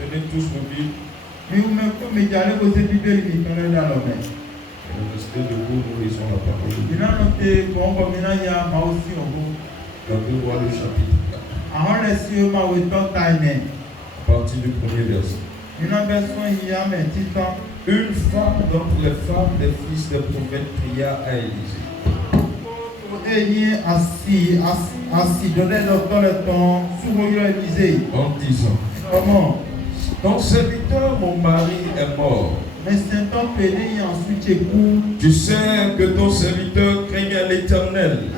Tenez tous vos Bibles. Et vous Restez debout, nous lisons la parole de Dieu. Dans 2 Rois le chapitre 4. À partir du premier verset. Une femme d'entre les femmes des fils des prophètes cria à Élisée. En disant, ton serviteur, mon mari, est mort. Tu sais que ton serviteur craignait l'Éternel.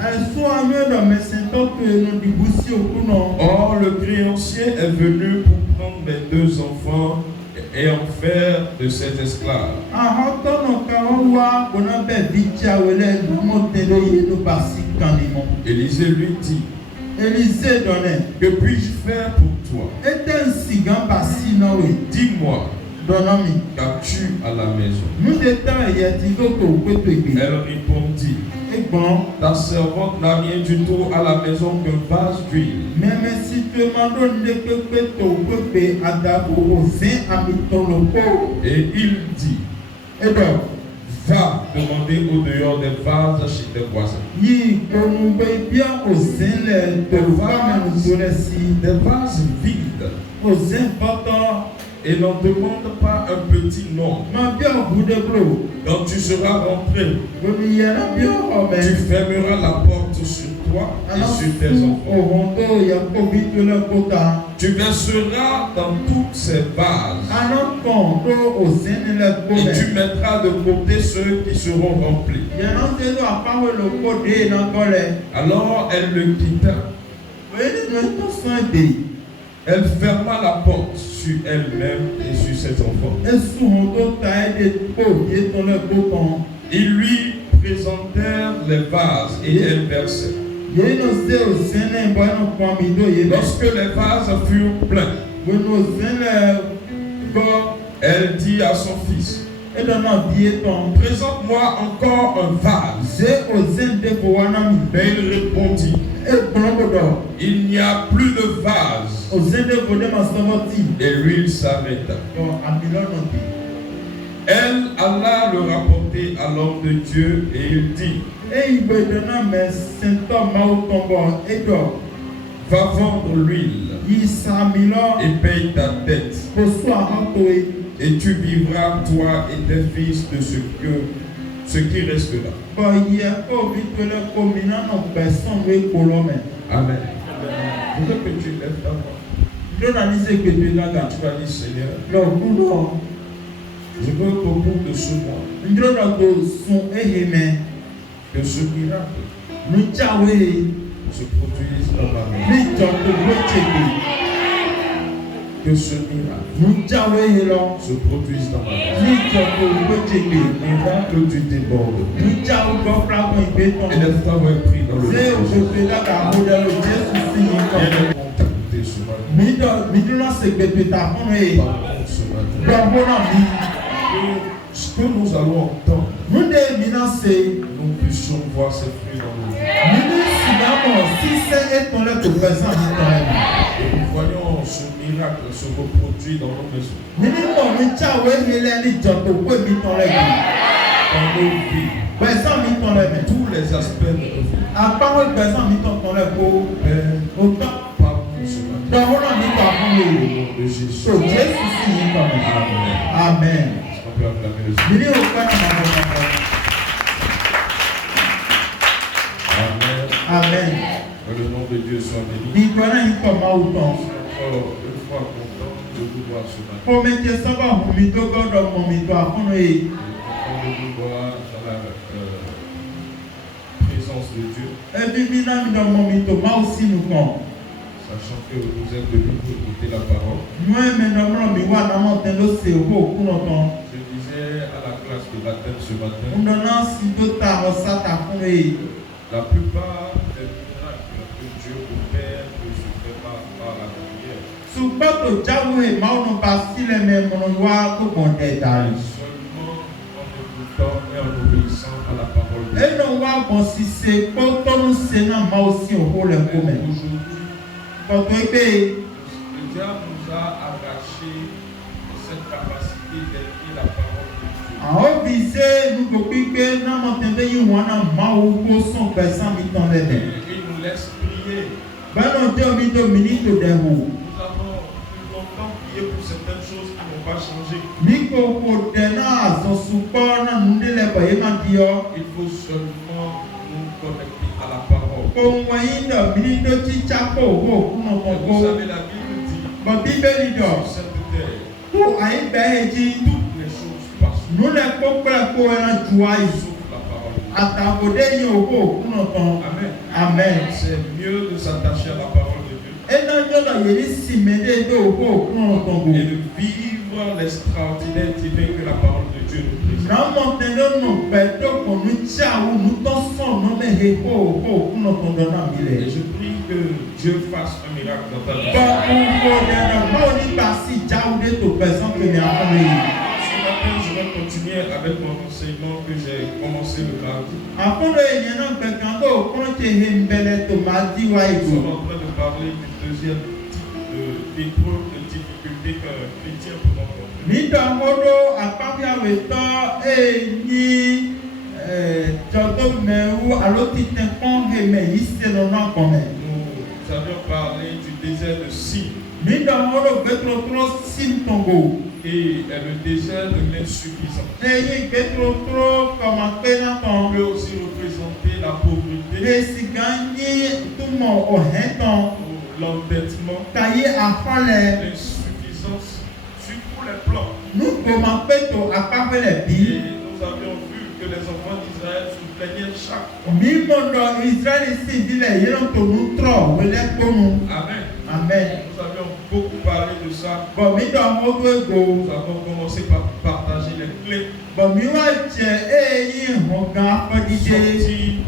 Or, le créancier est venu pour prendre mes 2 enfants et en faire de ses esclaves. Élisée lui dit, que puis-je faire pour toi? Dis-moi, qu'as-tu à la maison? Elle répondit, ta servante n'a rien du tout à la maison qu'un vase d'huile. Et il dit, va demander au dehors des vases chez tes voisins. Des vases vides. Et n'en demande pas un petit nombre. Quand tu seras rentré, tu fermeras la porte sur toi et sur tes enfants. Tu verseras dans tous ces vases. Et tu mettras de côté ceux qui seront remplis. Alors elle le quitta. Elle ferma la porte sur elle-même et sur ses enfants. Ils lui présentèrent les vases et elle versait. Lorsque les vases furent pleins, elle dit à son fils, présente-moi encore un vase. Mais il répondit, il n'y a plus de vase. Et l'huile s'arrêta. Elle alla le rapporter à l'homme de Dieu et il dit, va vendre l'huile et paye ta dette. Et tu vivras, toi et tes fils, de ce qui restera. Amen. Je veux que tu lèves ta voix. Tu vas dire, Seigneur, je veux qu'au bout de ce mois, que ce miracle se produise dans ma vie. Que ce miracle se produise dans ma vie. Le miracle du débordement. Et lève-toi, ouais, prie dans le nom de Jésus. Ce que nous allons entendre, nous puissions voir ces fruits dans nos vies. Et nous voyons ce miracle se reproduire dans nos maisons. Dans nos vies. Tous les aspects de nos vies. De Jésus. Amen. On peut acclamer le Seigneur. Amen. Que le nom de Dieu soit béni. Encore une fois content de vous voir ce matin. On de vous voir dans la présence de Dieu. Sachant que vous êtes venus pour écouter la parole. Je disais à la classe de baptême ce matin, la plupart des miracles que Dieu opère ne se fait pas par la prière. Seulement en écoutant et en obéissant à la parole de Dieu. diable nous a arraché cette capacité d'aimer la parole de Dieu. Àwọn bìsẹ́ nukò pípé náà mọ̀ tẹ́lẹ̀ yìí wọ́n náà máa wò kó sàn pẹ̀sán mi tán lẹ́lẹ̀. Et il nous laisse prier. Bẹ́ẹ̀ náà jẹ́ omi tó mi ní tò dẹ̀ wò. Nous avons plus longtemps prié pour certaines choses qui n'ont pas changé. Ní kòkò dẹ̀ náà àzọ̀sùpọ̀ náà nùdílẹ̀ bọ̀ yìí máa di ọ́. Il faut seulement nous connecter à la parole. Ohun wọ̀nyí dọ̀ mí ní tó ti chápò wò kúnà Et kọ̀kọ́. vous savez, la Bible dit, Bọ̀ bíbélì dọ̀. sur cette terre, Kó àyè bẹ́ẹ̀ jí. toutes les choses passent, Nulẹ̀ kókòrò kó ẹran jù ayé. sauf la parole de Dieu. Àtàkùdé yìí òkú òkúnà kan. Amen. Amen. C'est mieux de s'attacher à la parole de Dieu Ẹnà jọ́dọ̀ yìí ní sìmẹ́dẹ́ tó òkú òkúnà kan bò. et de vivre l'extraordinaire divin que la parole de Dieu nous présente. Nàmọ̀ tẹ̀lé nù pẹ̀tọ́ kò ní tí àwọn olùtọ́ sọ̀rọ̀ náà mẹ́hẹ́ kó òkú òkúnà kan dọ̀ náà mi Et lẹ̀. je prie que Dieu fasse un miracle dans ta vie. Bọ̀ òkú dẹ̀dọ̀ báwo ní gbàsí jáwé tó pẹ̀sán pèmí àkọ́lé yìí. Ce matin, je vais continuer avec mon enseignement que j'ai commencé le mardi. Àkọ́lé yẹn náà gbẹ̀gàn tó òkúnà tẹ̀ hé ń bẹ̀lẹ̀ tó máa dí wá Nous ìbò. sommes en train de parler du deuxième type d'épreuve, de difficulté qu'un chrétien peut rencontrer. Nídọ̀mọ́dọ́ àpáfíàwétọ́ èyí jọ̀dọ̀ mẹ́wú alótìtẹ̀ pọ́n hèmẹ̀ yìí ṣe lọ́nà kọ̀mẹ̀. Nous avions parlé du désert de Sin Nídọ̀mọ́dọ́ gbẹ́tọ̀tọ̀ síntọ̀gò. et le désert de l'insuffisance. Èyí gbẹ́tọ̀tọ̀ kọ̀mọ̀ pé náà On tán. peut aussi représenter la pauvreté, Èsì gan ní túmọ̀ ọ̀hẹ́ tán. l'endettement, Kàyé àfọ́lẹ̀ l'insuffisance sur tous les plans. nùgbọ̀mọ̀ pẹ̀tọ̀ àpáfẹ́lẹ̀ bí. Et nous avions vu que les enfants d'Israël se plaignaient chaque fois. Mímọ̀dọ̀ Ísírẹ́lì sì ìdílé yìí ló tòun trọ̀ wẹlẹ́ kpọ́nu. Amen. Amen. Nous avions beaucoup parlé de ça. Bọ̀ mídọ̀mọ́dọ́ ègbò. Nous avons commencé par partager les clés Bọ̀ mi wá jẹ èyí hàn gan afọ́dídé. sorties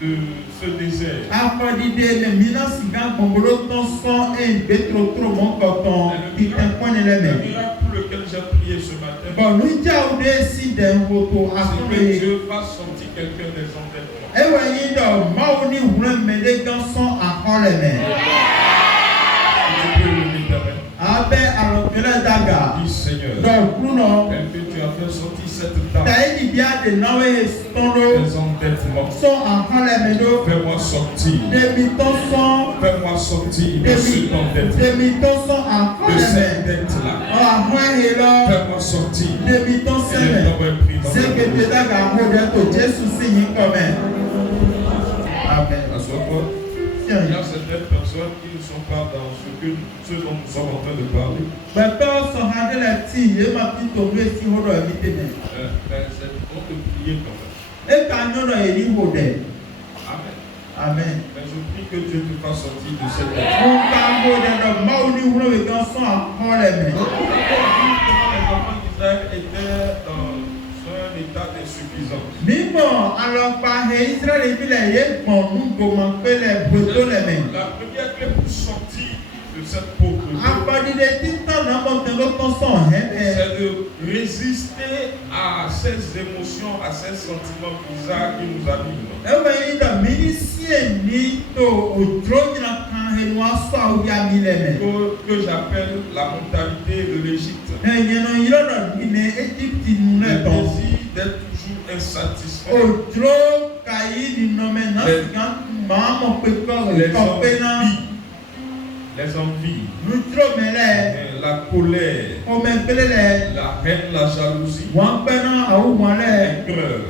de ce désert. Afọ́dídé lè mi náà sì gán gbọ̀ngbọ̀ló tán sán èyí gbẹ́tọ̀tọ̀ mọ́ kọ̀tàn títẹ̀ pọ́nì Le lẹ́mẹ̀. miracle pour lequel j'ai prié ce matin, Bọ̀ ní jà òde sí dẹ̀ ń wòtò c'est afọ́lẹ̀ que yìí. Dieu fasse sortir quelqu'un des endettements. Ewé yìí dọ̀ máwo ní wúlò mẹ́lẹ́ gán sán àkọọ́lẹ̀ mẹ́. Tu peux le mettre. Abẹ́ àlọ́kẹ́lẹ́ dàgà. Dis Seigneur, Dọ̀ kúnà. tel que tu as fait sortir cette dame Tàyé nìbí àdè náwó yẹ tọ́lọ́. des endettements, Sán àkọọ́lẹ̀ mẹ́ ló. fais-moi sortir. Dèmi tán sán. Fais-moi sortir de cet endettement, Dèmi tán sán de àkọọ́lẹ̀ mẹ́. cette dette-là. Àwọn ẹ̀hìn lọ. Fais-moi sortir. Dèmi tán Et sẹ́mẹ̀. le temps est pris dans Sékété dàgà àmúdẹ tó Jésù sì yín kọ́mẹ̀. Amen. Assois-toi. Il y a certaines personnes qui ne sont pas dans ce dont nous sommes en train de parler. Bẹ̀tọ́ sọ̀hádé lẹ̀ tí yé máa fi tòun lé sí hódọ̀ ẹ̀mí tẹ̀lé. Mais c'est bon de prier quand même. Éka nyɔnɔ yé ní wò dẹ̀. Amen. Amen. Mais je prie que Dieu te fasse sortir de cette dette. Mo ka wò dẹ̀ dọ̀ máwo ní wúlò wí gan sán àkọọ́lẹ̀ mẹ́. Comment les enfants d'Israël étaient dans un état d'insuffisance. Mímọ̀ alọ́gba he Ísírẹ́lì bílẹ̀ yé gbọ̀n nù gbòmọ̀ pélé bòtó lẹ̀ mẹ́. La première clé pour sortir de cette pauvreté, Afɔdìdè títàn náà mọ̀ tẹ́ ló tán sàn hẹ́ mẹ́. c'est de résister à ces émotions, à ces sentiments bizarres qui nous animent. Ewé yìí dọ̀ mí ní sí èmi tó òjò yìnyín kan ẹnu asọ àwọn ya mi lẹ̀ mẹ́. Que j'appelle la mentalité de l'Égypte. Ẹ̀yìn náà yìí lọ́dọ̀ ní Égypte nù Le lẹ̀ tán. désir d'être toujours insatisfait. Òjò kàyí nínú mẹ́ náà sì kàn máa mọ̀ pé kọ́ pé náà. Les envies, Nùtúrò mẹ́lẹ̀ la colère, ọmọ ìpele lẹ̀ la haine, la jalousie, wọ́n pẹ́ náà àwọn wọn lẹ̀ l'aigreur.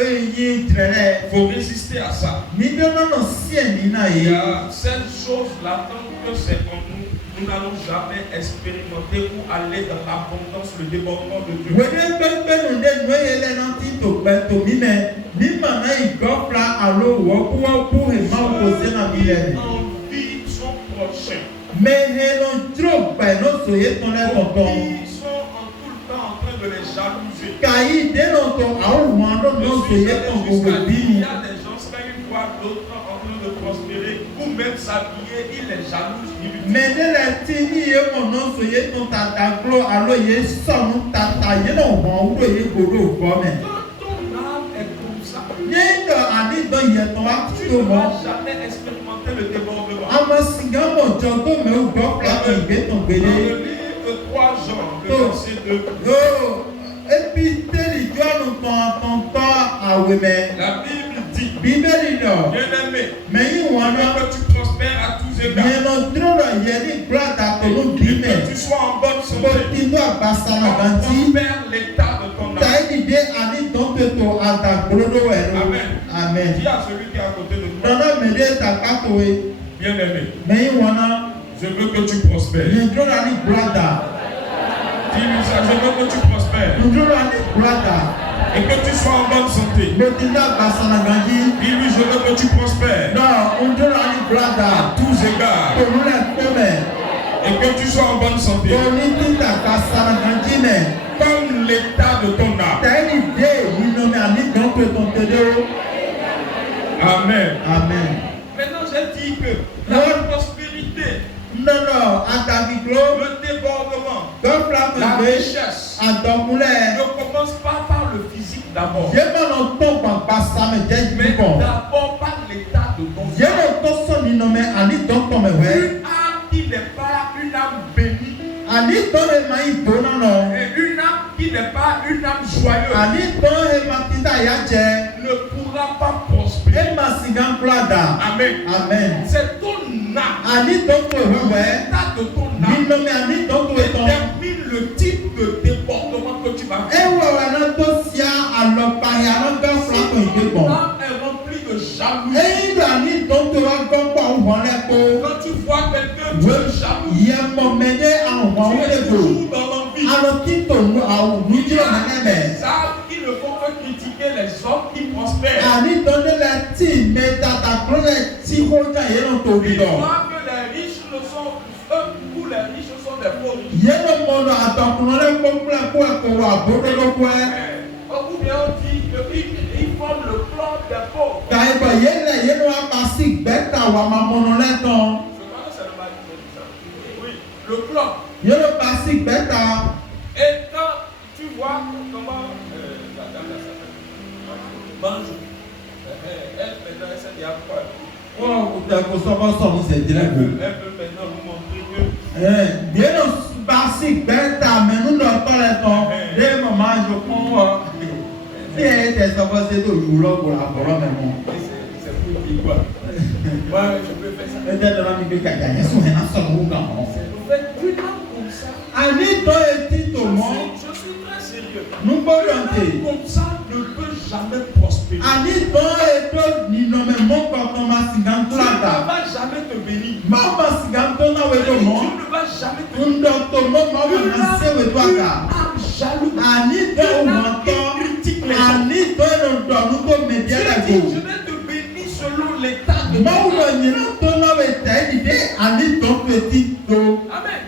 ẹ̀yìn tìrẹ̀ lẹ̀. Il faut résister à ça. Níbi ọ̀nà sí ẹ̀mí náà Il y yìí. a cette chose-là, tant que c'est en nous, nous n'allons jamais expérimenter ou aller dans l'abondance, le débordement de Dieu. Wòde pẹ́pẹ́nu dé nu eye lẹ́ náà ti tò pẹ́ tò mí mẹ́. Mímọ̀ náà ìgbọ́fla àlọ́ wọ́púwọ́pú ìmọ̀ òkòsí náà mi lẹ̀ mí. Envie son prochain. Mẹ́hẹ́ lọ dúró pẹ̀ ló sòye tán lẹ́ tọ̀tọ̀. Ils sont en tout le temps en train de les jalouser. Kàyí dénà tó àwọn wọn ló lọ sòye tán gbogbo bí Il mi. y a des gens, quand ils voient d'autres en train de prospérer ou même s'habiller, ils les jalousent. Mẹ́lẹ́ lẹ ti ní iye mọ̀ náà sòye tán tata glo àlọ́ yẹ sọ̀nù tata yẹ náà wọ́n wúlò yẹ gbòòrò gbọ́ mẹ́. Quand ton âme est comme ça, Yé dọ̀ àdìdọ̀ yẹ tán wá tu tó ne mọ́. vas jamais expérimenter le débordement. Àwọn Amasigamo Jogo meu gofla ko ibeton Dans gbede. le livre 3 Jean, le verset 2. Yo, episteli John tonton aweme. La Bible dit, Bíbélì lọ. bien-aimé, Mẹ̀yìn wọn náà. que tu prospères à tous égards. Yẹnu dúró lọ yẹ ní gbàdá tòun bí Et mẹ. que tu sois en bonne Kò santé. tinú àgbàsánà gàntí. Prospère l'état de ton âme. Tàyídìde àní dọ́ńtòtò àtàgbòdodo ẹ̀rọ. Amen. Amen. Dis à celui qui est à côté de toi, Dọ́dọ̀ mèdè tàkàtòwe. bien-aimé, Mẹ̀yìn wọn náà. je veux que tu prospères. Yẹn dúró lọ ní gbàdá. Dis-lui ça, je veux que tu prospères. Dúró lọ ní gbàdá. Et que tu sois en bonne santé. Mo ti ní àgbàsánà gàntí. Dis-lui, je veux que tu prospères. Náà dúró lọ ní gbàdá. À tous égards. Tòun lẹ̀ kó mẹ̀. Et que tu sois en bonne santé. Tòun ní títà àgbàsánà gàntí mẹ̀. Comme l'état de ton âme. Tàyídìde nínú mi àní dọ́ńtòtò tẹ̀lé o. Amen. Amen. Maintenant, j'ai dit que la prospérité, Nọ́nà àtàbíkúrò. le débordement, Gọ́fúlà la pèsè richesse àdọ̀kúnlẹ̀. ne commence pas par le physique d'abord, Yémọ̀nà tó gbàgbà sàmì jẹ́ mais jùbọ̀. d'abord par l'état de ton âme. Yémọ̀ tó sọ nínú mẹ́ àní dọ́kọ̀ mẹ́ wẹ́. Une âme qui n'est pas une âme bénie, Àní tó lè máa yí tó nánà. et une âme qui n'est pas une âme joyeuse, Àní tó lè máa títà yá jẹ. ne pourra pas prospérer. Ẹ máa sì gán kúlàdà. Amen. Amen. C'est ton âme, Àní dọ́kọ̀ wẹ́wẹ́. l'état de ton âme, Nínú mẹ́ àní dọ́kọ̀ ẹ̀tọ́. détermine le type de déportement que tu vas Ẹ faire. wọ̀ wẹ̀ náà tó ṣíà àlọ́pàá yà lọ́ gọ́fúlà kò ìgbé bọ̀. Ton âme est remplie de jalousie. Ẹyin ló àní dọ́kọ̀ wá gbọ́pọ̀ àwọn lẹ́kọ̀ọ́. Quand tu vois quelqu'un, tu es jaloux. Yẹmọ mẹdẹ àwọn Tu es wọlé bò toujours dans l'envie. alọ títò àwọn Il y wíjọ a nẹnẹmẹ des âmes qui ne font que critiquer les hommes qui prospèrent. àní dọdẹlẹ tí mẹtata kúrẹ tí ó jà yẹn lọ tóbi Ils lọ croient que les riches ne sont tous les riches sont des faux riches. yẹn lọ mọdọ àtọkùnrin lẹ kókúlẹ kó ẹkọ wà bódọdọkọ ẹ Ou bien on dit qu'ils forment le club des pauvres. kàìbọ yẹn lẹ yẹn lọ apasi gbẹta wà má mọnà lẹtàn Je crois que c'est le mari qui dit ça. Oui, le club. yẹn lọ pasi gbẹta Et quand tu vois comment la dame s'appelle, mange, elle maintenant elle s'est dit à quoi? wọn kò tẹ kó sọfọ sọmù sẹjìlẹ bò Elle peut maintenant vous montrer que yẹn lọ pasi gbẹta mẹnu lọ tọlẹ tán dé mọmọ àjò kún wọ. Tí ẹ tẹ sọfọ ṣe tó yù lọ́gbọ̀n àbọ̀rọ̀ mẹ́mọ́. c'est pour dire quoi? Moi, je peux faire ça. Ẹ jẹ́ dọ́là mi gbé kàjà yẹn sùn ẹ̀ náà sọ̀rọ̀ wọ́n gbà wọ́n. Vous faites une âme comme ça. Àní tọ́ etí tò mọ́. Je suis très sérieux. Nugbọ́dọ̀ Une tè. âme comme ça ne peut jamais prospérer. Àní tọ́ ètò nìnọ̀mẹ̀ mọ́ kọ̀ọ̀kan máa sì gán tó Dieu ne àgbà. va jamais te bénir. Má máa sì gán tó náà wẹ̀ tó mọ́. Dieu ne va jamais te bénir. Ńdọ̀ tó mọ́ máa wà náà sé wẹ̀ tó àgbà. âme jalouse. Àní tọ́ òmò tọ́. Critique les gens. Àní tọ́ ìrọ̀dọ̀ nùgbò mẹ̀dí Dieu ẹ̀dàgbò. dit, je vais te bénir selon l'état de Máa wùdọ̀ nyìnà tó náà wẹ̀ tẹ̀ dìde àní tọ́ pétí tó. Amen.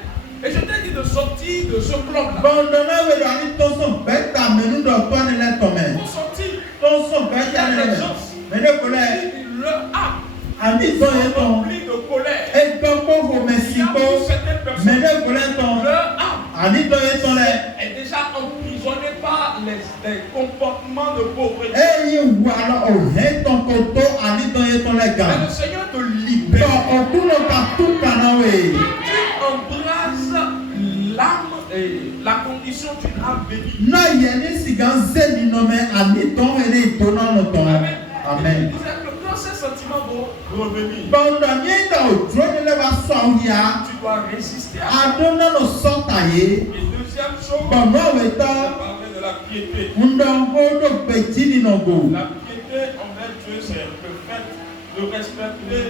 Et je t'ai dit de sortir de ce club-là. Bọ̀dọ̀ náà wẹ̀ àní tó sùn bẹ́tà mẹ́nu dọ̀ tó ẹni lẹ́tọ̀ mẹ́. Pour sortir, Tó sùn bẹ́tà ẹni lẹ́tọ̀. Mẹ́lẹ́ kọ́lẹ́. leur âme Àní tọ́ yẹn tán. remplie de colère. Ẹgbẹ́ kófò mẹ́sì Il y a kó. pour certaines personnes, Mẹ́lẹ́ kọ́lẹ́ tán. leur âme Àní tọ́ yẹn tán lẹ̀. est déjà emprisonnée par les comportements de pauvreté. Ẹyin wà lọ òhẹ́ tán kò tó àní tọ́ yẹn tán lẹ̀ gà. Mais le Seigneur te Tọ́ libère. ọ̀tún lọ ka tó kàná wẹ̀. Tu embrasses l'âme et la condition d'une âme bénie. Náà yẹ ní sìgá ń zẹ́ nínú mẹ́ àní tán ẹni ìtọ́nà lọ tán. Amen. Amen. Et je disais que quand ces sentiments vont revenir, Bọ̀dọ̀ ní ìgbà òdúró nílẹ̀ wá sọ ya. tu dois résister à ça. Adóná lọ sọ́tà yé. Et deuxième chose, Bọ̀nà òwe on tán. va parler de la piété. Ńdọ̀ ńkódò pèjì nínú gbò. La piété envers Dieu, c'est le fait de respecter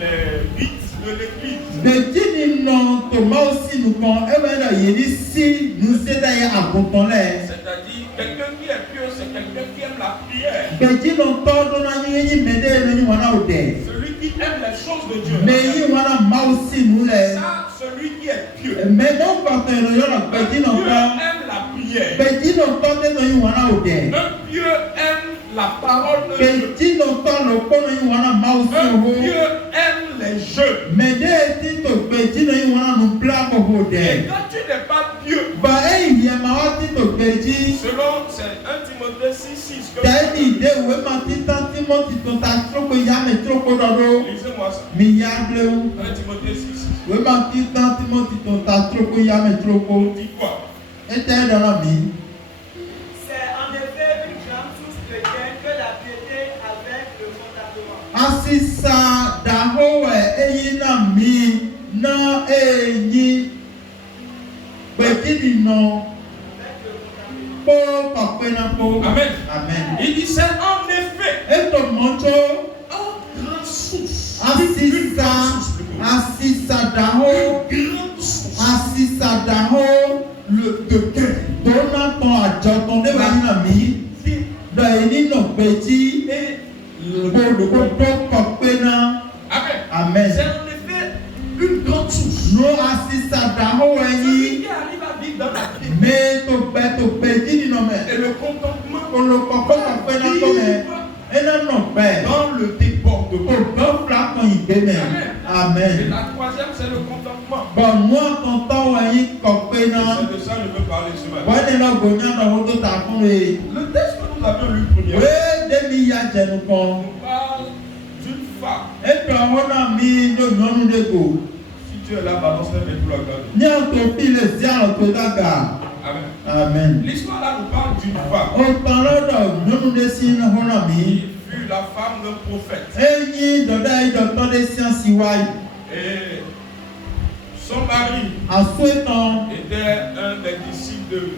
les rites de l'Église. Pèjì nínú tòmá òsì nìkan ẹ̀wẹ̀ náà yé ní sí nùsẹ̀dá yẹ àgùntàn lẹ̀. C'est-à-dire, quelqu'un qui est pieux, c'est quelqu'un qui aime la prière. Pèjì nù tọ́ dọ́nà yín yín mẹ́dẹ́ lóyún wọn náà ò dẹ̀. Celui qui aime les choses de Dieu. Mẹ́yìn wọn náà má òsì nù lẹ̀. Ça, celui qui est pieux. Mẹ́dọ́ pàtó ìròyìn ọ̀nà pèjì nù Dieu tọ́. aime la prière. Pèjì nù tọ́ dé lóyún wọn náà ò dẹ̀. Un pieux aime la parole de Dieu. Pèjì nù tọ́ lọ kọ́ lóyún wọn náà má òsì Un òwò. pieux aime les jeux. Mẹ́dẹ́ ti tó pèjì lóyún wọn náà nù bla kòkò Et dẹ̀. quand tu n'es pas pieux, Bà ẹ̀yìn yẹn máa wá ti tó pèjì. selon c'est 1 Timothée 6,6 que Tẹ́lí ìdé ìwé máa ti tán tí Timothy ton ta trop que y'a mais trop que dodo. Lisez-moi ça. Milliards. 1 Timothée 6. Oui, ma petite dans Timothy ton ta trop que y'a mais trop On que. dit quoi? Et t'es dans la vie. C'est en effet une grande source de gain que la piété avec le contemplement. Asisa dahowe eyi na mi na eyi gbẹdidi nọ kpó kọ̀pẹ́ na kpó. Amen. Amen. Il dit c'est en effet Eto mọ́tò une grande source. asisa daho asisa daho le deke dona tɔn adzɔtɔn de wa yi na mi dɔ yi ni nɔ gbɛdzi gbɔdɔgbɔdɔ kɔkpɛ na. Amen. Amen. C'est en effet une grande source. No asisa daho Celui yi qui arrive à vivre dans la vie me to gbɛ dzi ni nɔ mɛ et le contentement olùkɔkɔ kɔkpɛ na tɔ mɛ ena nɔ gbɛ dans le débordement. o gbɔ fila kɔn yi gbɛ mɛ. Et Amen. la troisième, c'est le contentement. Bon nua tɔntɔ yi kɔkpɛ na. C'est de ça que je veux parler ce matin. Wọ́n ní lọ gbòònyá náà wọ́n tó ta fún mi. Le texte que nous avions lu premièrement Wéé débi ya jẹnu kan. nous parle d'une femme. Ètò àwọn náà mi ló nyɔnu de go. Si tu es là, balance les métaux à garde. Ní ọ̀tọ̀ fi lè sí àrùn tó dàgbà. Amen. Amen. L'histoire là nous parle d'une femme Ọ̀tàn lọ́dọ̀ nyɔnu de sí ní hó náà mi. qui fut la femme d'un prophète. Eyín dọ̀dá yìí dọ̀tọ́ de síánsì wáyé. Et son mari Àsó ìtàn. était un des disciples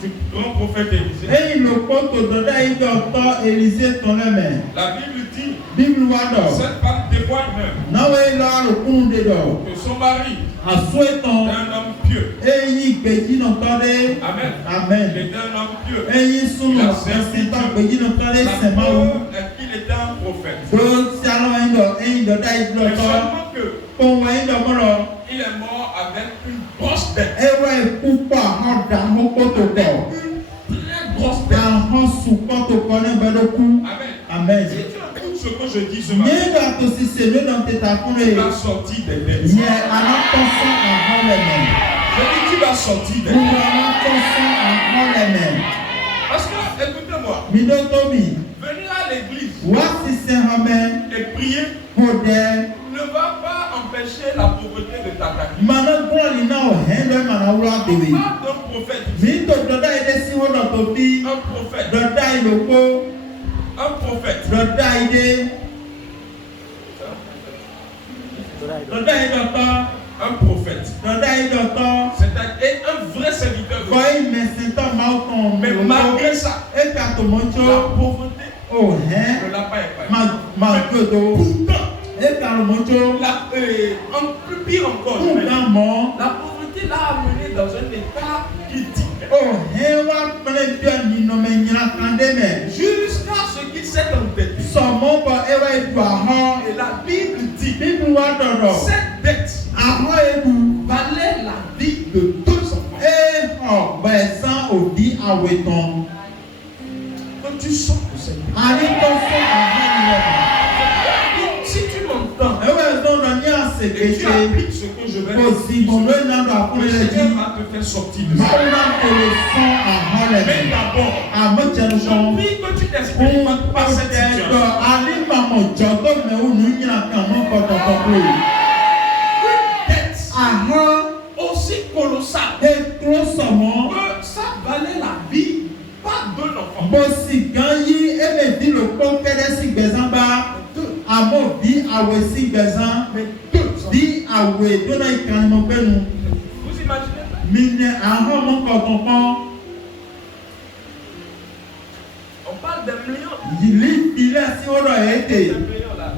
du grand prophète Élisée. Eyín ló kótó dọ̀dá yìí dọ̀tọ́ Élysée tán lẹ́mẹ̀. La Bible dit, Bíbélì wá dọ̀. cette femme témoigne même Náwó yìí lọ àlòkùn de dọ̀. que son mari Àsó ìtàn. était un homme pieux. Eyín gbèjì náà tọ́ de. Amen. Amen. Il était un homme pieux. Eyín súnmọ́ ẹ̀sìn tán gbèjì náà tọ́ de La sẹ̀má o. preuve est qu'il était un prophète. Tó ti alọ́ eyín dọ̀dá yìí Mais dọ̀tọ́. seulement que Kóhun eyín dọ̀mọ́ lọ. il est mort avec une grosse bête. Ewé ikú pọ̀ àhọ́ dà hó kótó pọ̀. Une très grosse bête. Àhọ́ sùn kótó pọ̀ ní ẹgbẹ́ ló kú. Amen. Amen. Si tu écoutes ce que je dis ce matin, Nígbà tó sì ṣe ló dàn tètè fún mi. tu vas sortir des dettes. Yẹ alákọ̀ọ́sọ́ àhọ́ lẹ̀ mẹ̀. Je dis tu vas sortir des Wúwo dettes. alákọ̀ọ́sọ́ àhọ́ lẹ̀ mẹ̀. Parce que, écoutez-moi, Mi ló tóbi. venir à l'église Wá sí sẹ́hàn mẹ́. et prier Kò dẹ́. ne va pas empêcher la pauvreté de t'attaquer. Mana gbọ́ọ̀lì náà ò hẹ́ lọ́ mana wúlò àgbèwè. Pas d'un prophète Mi ici. tó dọ̀dá yìí dé sí wọ́n tó fi. Un prophète. Dọ̀dá yìí ló kó. Un prophète. Dọ̀dá yìí dé. Dọ̀dá yìí dọ̀tọ́. Un prophète. Dọ̀dá yìí dọ̀tọ́. C'est un vrai serviteur de Kọ́ Dieu. yìí mẹ̀sìn tán máa tán. Mais malgré ça, E ka tó mọ́ tó. la pauvreté Ò hẹ́. ne l'a pas épargné. Máa gbọ́dọ̀. Pourtant, E ka ló mọ́ tó. en plus pire encore, je Kú vais ká dire, mọ́. la pauvreté l'a amené dans un état critique. Ò hẹ́ wá pẹ́lẹ́ bí ọ̀nìyàn nyina kan dé mẹ́. Jusqu'à ce qu'il s'est entêté. Sọ̀mọ́ bọ̀ ẹ wá ìdù àhọ́. Et la Bible dit, Bíbí wá dọ̀dọ̀. cette dette Àhọ́ ebu. valait la vie de 2 enfants. Gbẹ̀sán òdì àwẹ̀tàn. Quand tu sors de cette dette, Àríkọ́sọ́ àhọ́ donc, si tu m'entends ìlẹ̀. Ewé dọ̀dọ̀ ní et tu àsèkété. appliques ce que je vais Kò te sí dire, ìbòmọ́ ìnáwó le àkúrẹ́ lẹ́jì. Seigneur va te faire sortir de ça. Máa ń kò lè fún àhọ́ lẹ̀ Mais mẹ́. d'abord, Àmọ́jẹun je kan. prie que tu n'expérimentes pas cette Ẹ̀dọ̀ situation. alímọ̀mọ̀ jọ tó mẹ́wù ní yìnyín kan mọ́ kọ̀tọ̀kọ̀tọ̀. Une dette Àhọ́ aussi colossale ètò sọ̀mọ́. que ça valait la vie pas d'un enfant. Bó sì gan yí èmèdí ló kó kẹ́dẹ́ sí gbẹ̀sán bá. Àmọ́ bí àwẹ̀ sí gbẹ̀sán. Mais 2 enfants. Bí àwẹ̀ dọ́nà ìkànnì mọ̀ gbẹ́nu. Vous imaginez ça? Mi ní àhọ́ mọ́ kọ̀tọ̀kọ̀. On parle de millions. Yìlí ilé sí ọ̀rọ̀ ẹ̀ Des tè. millions là.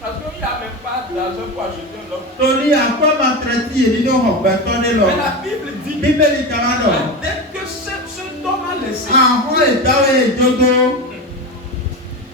Parce qu'il n'y a même pas d'argent pour acheter un homme. Torí àpá máa tẹ̀rẹ̀tì èdè ní ọ̀gbẹ́ tán ní lọ. Mais la Bible dit Bíbélì kan á lọ. la dette que cet homme a laissée Àhọ́ ìdáwọ̀ èjòdó.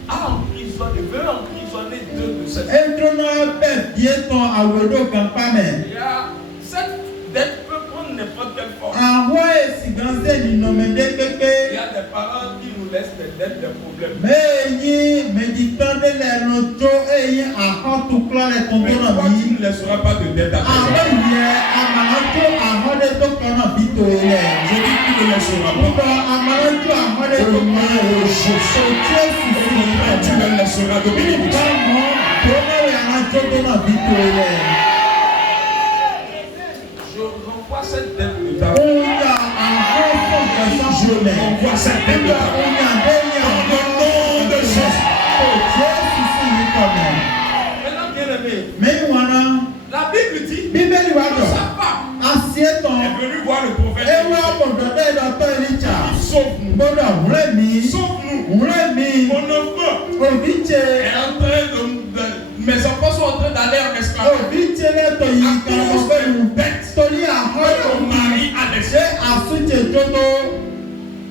a emprisonné, veut emprisonner 2 de ses. Édúná bẹ̀ bíé tán àwòrán kan pamẹ́. Il y a cette dette peut prendre n'importe quelle forme. Àhọ́ èsì gan sẹ́ni nọ̀mẹ́dé pépé. Il y a des parents qui nous laissent des dettes, des problèmes. Méyìn méjìtán délẹ̀ ló tó eyín àhọ́ tó kúrọ̀ rẹ̀ tó Mais tó nà toi, bí. tu ne laisseras pas de dette à Àhọ́ personne. yẹ àmàlà tó àhọ́ dé tó kọ́ nà bí tó yẹ. Je dis, tu ne laisseras Nígbà pas. àmọ́lójú àmọ́lé Au tó nom máa de ń Jésus. ṣe Jésù sí Et tu ìkọ̀mọ̀. le laisseras de bénédiction. Báwo tó mẹ́rin àwọn tó tó náà bí tó rẹ̀? Je renvoie cette dette de ta Ó yà àwọn fún ìgbésán Je ṣọlẹ̀. renvoie cette dette de Nígbà ta ó yà lẹ́yìn Dans le nom de Jésus. Jésù sí ìkọ̀mọ̀. Maintenant, bien-aimé, Mẹ́yìn wọn náà, la Bible dit Bíbélì wá que dọ̀, sa femme àṣetàn, est venue voir le prophète. ewu àbọ̀dọ̀dọ̀ ìdọ̀tọ̀ ìlíjà. Sauve-nous. Gbọ́dọ̀ wúrẹ́ mi, Sauve-nous. wúrẹ́ mi, Mon neveu òbí tse, est en train mes enfants sont en train d'aller en esclavage. òbí tse lẹ́tọ̀ yìí kan ọ̀gbẹ́ ìlú bẹ́ẹ̀. Torí àhọ́ Ton mari a ṣé laissé. àsúnjẹ tó tó.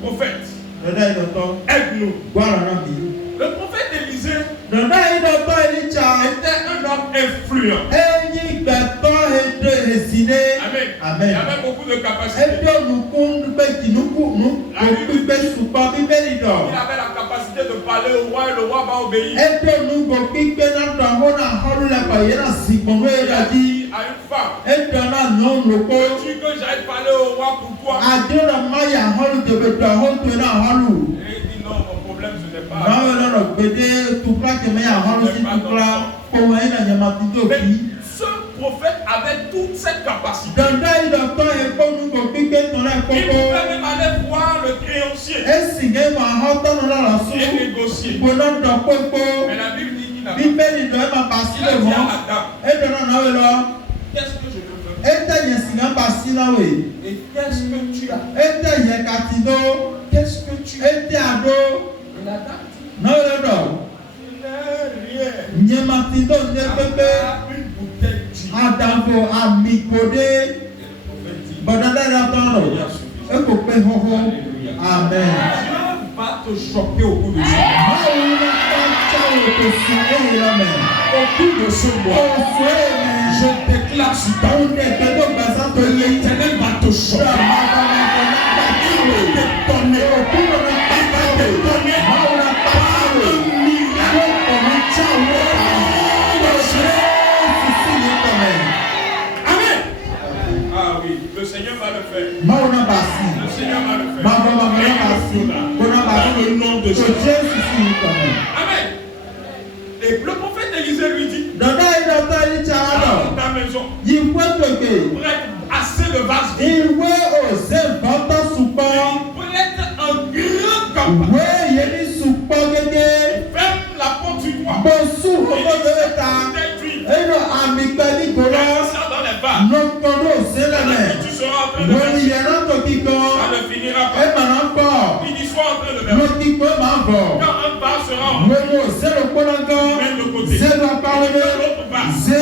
Prophète, Dọ̀dọ̀ ìdọ̀tọ̀, aide-nous. gbọ́dọ̀ náà mi. Le prophète Élisée Dọ̀dọ̀ ìdọ̀tọ̀ ìlíjà, était un homme Influent. ẹ̀yin gbẹ̀tọ̀ èdè èsìlé. Amen. Amen. Il y avait beaucoup de capacités. Ebi onukun gbẹ̀jì nukú gbígbé sùpọ̀ Bíbélì dọ̀. Il avait la capacité de parler au roi et le roi va obéir. Ebi onugbo gbígbé náà dọ̀ àwọn náà họ́lù lẹ́kọ̀ọ́ yẹn náà sì gbọ̀n lóye Il a dàdí. dit à une femme, Ebi ọ̀nà nù lóko. veux-tu que j'aille parler au roi pour toi? Àdéhùn máyà họ́lù tèbè dọ̀ àwọn tó náà họ́lù. Et il dit non, mon problème ce n'est pas. Báwo lọ́rọ̀ gbèdé tukura kẹmẹ́ yà họ́lù sí tukura kọ̀wé yẹn náà yẹn máa ti tó Mais fi. ce prophète avait toute cette capacité. Dọ̀dọ̀ ìdọ̀tọ̀ ẹ̀kọ́ onugbo gbígbé tán náà Il kókó. pouvait même aller voir le créancier Esi gẹ́ mọ̀ àhọ́ tọ́nu lọ́rọ̀ et sún. négocier. Gbóná dọ̀ kókó. Mais la Bible dit qu'il n'a pas. Bíbélì dọ̀ ẹ̀ máa bà Il sílẹ̀ a dit à mọ́. la dame, Edo náà náà wẹ̀ lọ. qu'est-ce que je peux faire? Ete yẹn sì ń bà sí náà wẹ̀. Et qu'est-ce que tu as? Ete yẹn kàtí dó. Qu'est-ce que tu as? Ete àdó. Et la dame dit, Náà wẹ̀ dọ̀. je n'ai rien. Nyẹ máa ti dó ní pépé. À part une bouteille d'huile. Àdàbò àmì kòdé. Et le prophète dit, Bọ̀dọ̀ dára tán lọ. E kò pé hóhó. Amen. Dieu va te choquer au bout de ça. Báwo ni wọ́n bá jáwé kò sùn èyí lọ́mẹ̀? Au bout de ce Kò mois, sùn èyí. je déclare sur ta Àwọn vie ọ̀dẹ̀ tó gbàsá tó que yé. l'Éternel va te choquer. Il va te donner. Il va te donner par un miracle. Amen. Ah oui, le Seigneur va le faire. Le Seigneur va le faire. Dans le nom de Jésus. Amen. Et le prophète Élisée lui dit, dans ta maison, prête assez de vases vides. Prête un grand campagne. Ferme la porte du bois. Et ça dans les vases. Tu seras en train de verser. Ça ne finira pas. Il dit, sois en train de verser. Quand un vase sera en main de côté. Et l'autre vase. La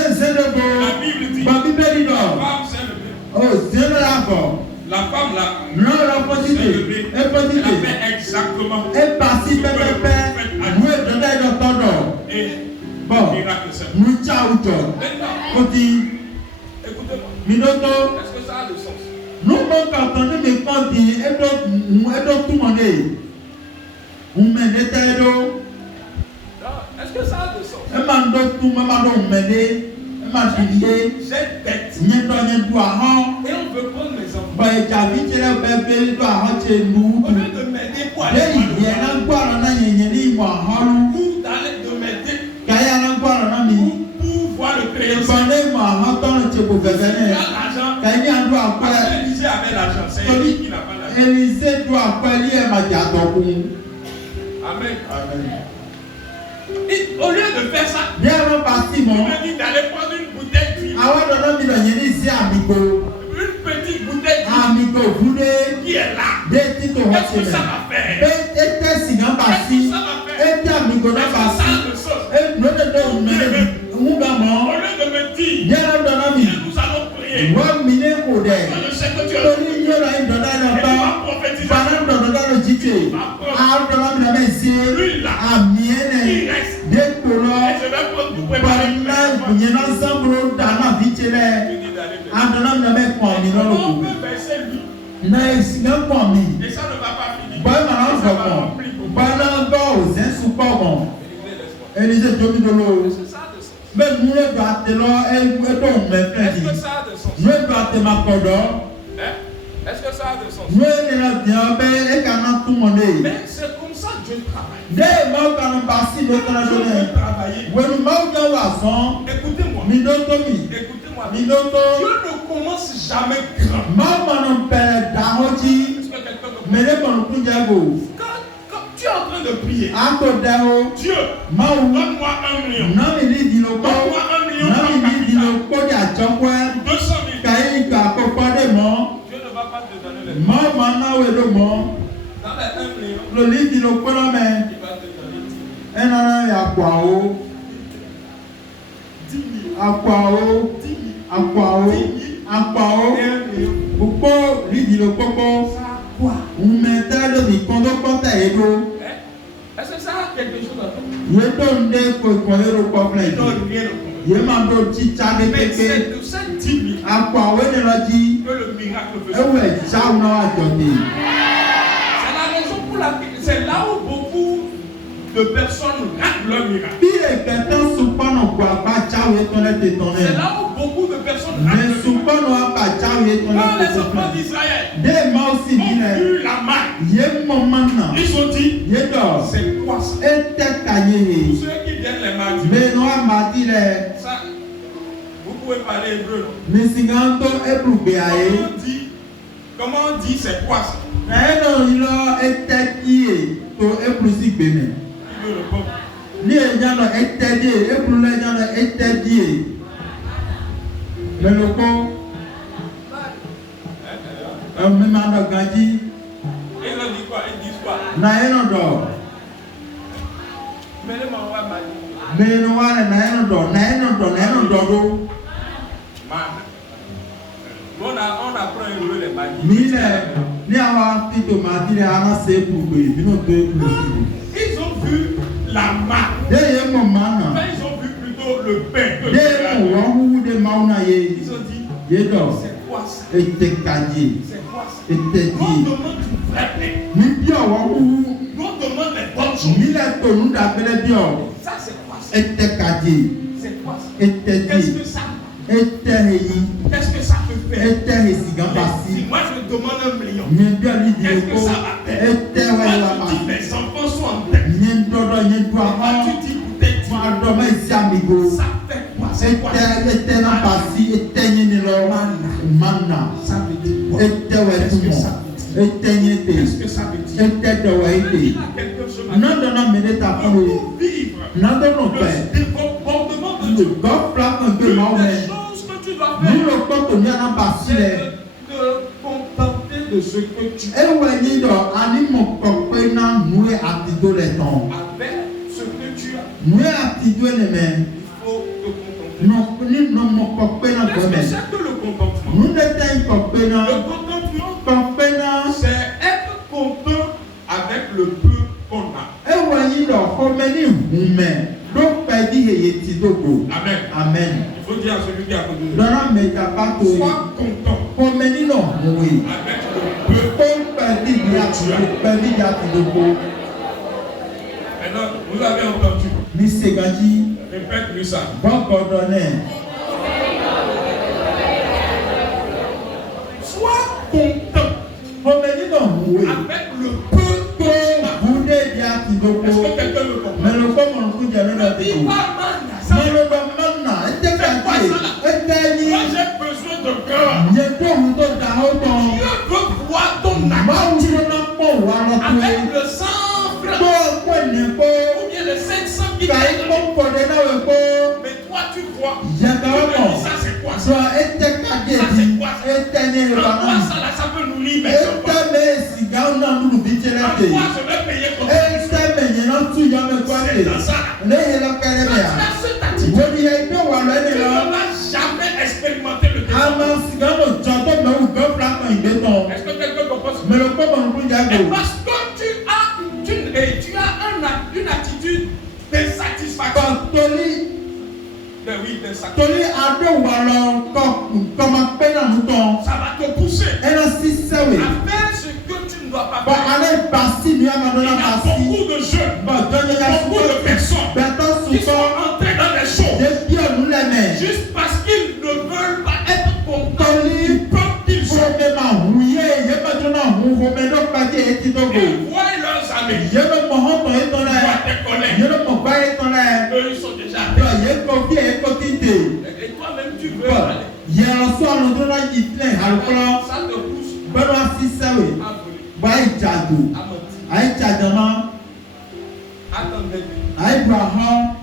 Bible dit, la femme s'est levée. La femme là, s'est levée. Elle a fait exactement ce que le prophète a dit. Et le miracle s'est fait. Maintenant, écoutez-moi. Est-ce que ça a du sens? Est-ce que ça a du sens? J'ai bête. Et on veut prendre mes enfants. Au lieu de m'aider pour aller voir ou d'aller de m'aider pour voir le créancier. Tu as l'argent. Parce qu'Élisée avait l'argent. C'est lui qui n'a pas l'argent. Amen. Et au lieu de faire ça, il m'a dit d'aller prendre une bouteille d'huile. Une petite bouteille d'huile qui est là. Qu'est-ce que ça va faire? Qu'est-ce que ça va faire? Est-ce que ça a le sens? Au lieu de me dire, nous allons prier. Je sais que tu es là. Et tu vas prophétiser. Lui là, il reste. Et je vais prendre pour préparer. Tu dis d'aller vers. On peut verser lui. Et ça ne va pas finir. Ça va remplir beaucoup. Élisée Jomi de l'eau. Est-ce que ça a du sens? Mais nous ne doit te l'eau et nous Est-ce que ça a du sens? nous doit te m'accorder. Hein? Est-ce que ça ça a de sens. Nous, Mais c'est comme ça que Dieu travaille. Dieu Dieu veut travailler. Écoutez-moi. Écoutez-moi. Dieu ne commence jamais grand. Est-ce que quelqu'un me comprend? Quand tu es en train de prier, Dieu, donne-moi 1 million. Donne-moi 1 million comme capital. 200 000. Dieu ne va pas te donner les 1 million. Dans les 1 million, il va te donner 10 000. Est-ce que ça a quelque chose à faire? Mais c'est de ces 10 000 que le miracle peut se faire. C'est la raison pour laquelle c'est là où beaucoup de personnes ratent leur miracle. C'est là où beaucoup de personnes ratent leur miracle. Quand les enfants d'Israël ont vu la main, ils ont dit, c'est quoi ça? Pour ceux qui viennent les mardis, ça, vous pouvez parler hébreu. Comment on dit c'est quoi ça? Qui veut répondre? Ils ont dit quoi? Ils disent quoi? Mais les mamans m'a dit. On apprend à jouer les mardis. Ils ont vu la main. Ils ont vu plutôt le pain que le Ils ont dit, c'est quoi ça? C'est quoi ça? On demande du vrai pain. On demande les bonnes choses. Ça c'est quoi ça? C'est quoi ça? Qu'est-ce que ça? Qu'est-ce que ça peut faire? Si moi je demande 1 million, qu'est-ce que ça va faire? Moi je dis mes enfants sont en tête. Moi tu dis peut-être ça fait quoi? C'est quoi? Ça veut dire quoi? Qu'est-ce que ça veut dire? Je veux dire à quelqu'un ce matin, pour vivre le débordement de Dieu, une des choses que tu dois faire, c'est de contenter de ce que tu as. Avec ce que tu as, il faut te contenter. Qu'est-ce que c'est que le contentement? Le contentement, c'est être content avec le peu qu'on a. Amen. Il faut dire à celui qui a côté de nous, sois content avec le peu que tu as. Maintenant, vous avez entendu. Répète-lui ça. Sois content avec le peu que tu as. Est-ce que quelqu'un le comprend? Ne dis pas manna. C'est quoi ça là? Moi j'ai besoin de cœur. Dieu veut voir ton attitude avec le 100 francs ou bien le 500 qui t'aident. Mais toi tu vois. Ça c'est quoi ça? Ça c'est quoi ça? En quoi ça là, ça peut nourrir mes enfants? En quoi je vais payer comme ça? C'est dans ça là. Tu as cette attitude. Tu ne vas jamais expérimenter le désordre. Est-ce que quelqu'un comprend ça? Mais parce que tu as une attitude de satisfaction. Oui, de satisfaction. Ça va te pousser à faire ce que tu ne dois pas faire. Il y a beaucoup de jeunes, beaucoup de personnes qui sont en train tu veux aller. Hier soir, nous devons y plein. Alors, Ça te pousse Benoît Sissaoui, à voler, Baï Djadou, à mentir, Aïe Djadama, à t'endetter. Abraham,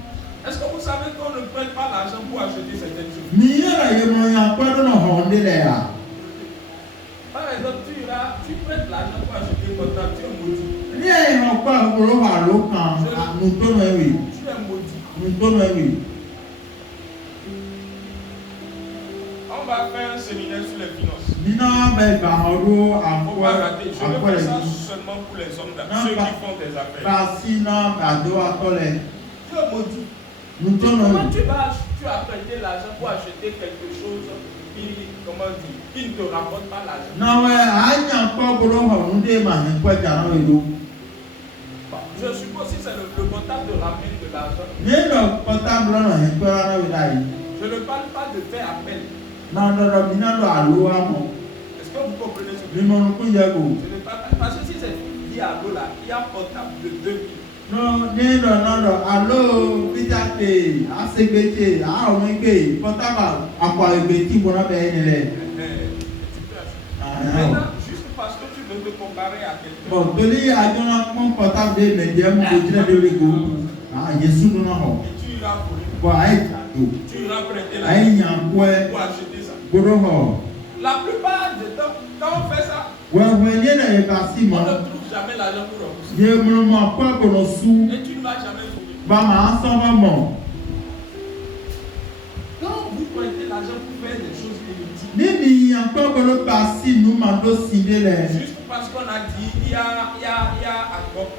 Est-ce que vous savez qu'on ne prête pas l'argent pour acheter certaines choses? Niera Yemoya, Pardon, Hondelea. Par exemple, tu prêtes l'argent pour acheter ton portable, tu es maudit. Nia yon kwa kuro wa lokan, nous tono ewi, Tu es maudit. nous tono ewi. On va faire un séminaire sur les finances. Nina be bahoro Faut pas akwa rater. Je ne fais ça seulement pour les hommes d'affaires, ceux qui font des affaires. Basina ado atole. Tu es maudit. Nous tono Comment ewi. tu as prêté l'argent pour acheter quelque chose qui, comment dire, qui ne te rapporte pas l'argent? Na we anya kwa kuro ho nde ma hen kwa jana we do. Je suppose que c'est le comptable de rappel de l'argent. Nino portable no hen kwa na we dai. Je ne parle pas de faire appel. Na ndo bina do alo amo. Est-ce que vous comprenez ce que je Bimo no ku yago. ne parle pas? Parce que si c'est dit à l'eau là, il y a un portable de 2000. No nino no alo bitake asegbeje a o npe portable akwa egbeji bona be ni le. Maintenant, juste parce que tu veux te comparer à quelqu'un. Bon, toli ajona kon portable de medium ko jina de lego. Ah, Yesu no na ho. Et tu iras voler. Bo ai do. Tu iras prêter Ai l'argent nyan kwe pour acheter ça. goro ho. La plupart du temps, quand on fait ça, We nye na e basi on mo. ne trouve jamais l'argent pour rembourser. Ye mo mo kwa ko no su. Et tu ne vas jamais trouver. Ba ma aso ba mo. Quand vous prêtez l'argent pour faire des choses inutiles, Nini yan kwa ko no basi nu ma do sinde le. juste parce qu'on a dit il y a encore.